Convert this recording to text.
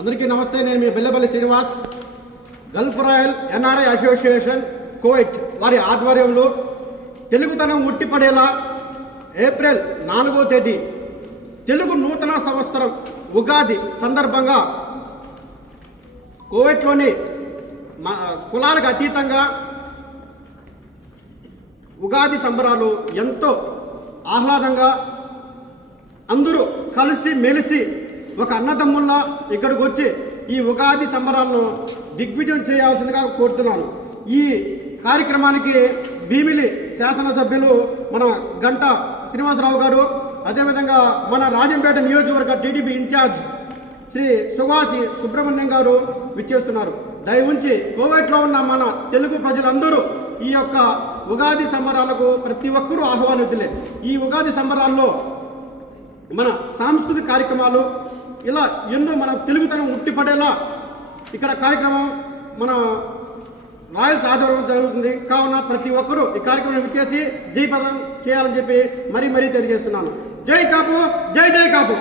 అందరికీ నమస్తే. నేను మీ Bellapalli Srinivas. Gulf Royal NRI association Kuwait వారి ఆధ్వర్యంలో తెలుగుతనం ఉట్టిపడేలా ఏప్రిల్ 4వ తేదీ తెలుగు నూతన సంవత్సరం ఉగాది సందర్భంగా కువైట్లోని కులాలకు అతీతంగా ఉగాది సంబరాలు ఎంతో ఆహ్లాదంగా అందరూ కలిసి మెలిసి ఒక అన్నదమ్ముల్లా ఇక్కడికి వచ్చి ఈ ఉగాది సంబరాలను దిగ్విజయం చేయాల్సిందిగా కోరుతున్నాను. ఈ కార్యక్రమానికి భీమిలి శాసనసభ్యులు మన గంట శ్రీనివాసరావు గారు, అదేవిధంగా మన రాజంపేట నియోజకవర్గ టీడీపీ ఇన్ఛార్జ్ శ్రీ సుభాషి సుబ్రహ్మణ్యం గారు విచ్చేస్తున్నారు. దయవుంచి కోవిడ్లో ఉన్న మన తెలుగు ప్రజలందరూ ఈ యొక్క ఉగాది సంబరాలకు ప్రతి ఒక్కరూ ఆహ్వానితులే. ఈ ఉగాది సంబరాల్లో మన సాంస్కృతిక కార్యక్రమాలు ఇలా ఎన్నో మన తెలుగుతనం ఉట్టిపడేలా ఇక్కడ కార్యక్రమం మన రాయల్స్ ఆధ్వర్యం జరుగుతుంది. కావున ప్రతి ఒక్కరూ ఈ కార్యక్రమం విచ్చేసి జయప్రదం చేయాలని చెప్పి మరీ తెలియజేస్తున్నాను. జై కాపు, జై జై కాపు.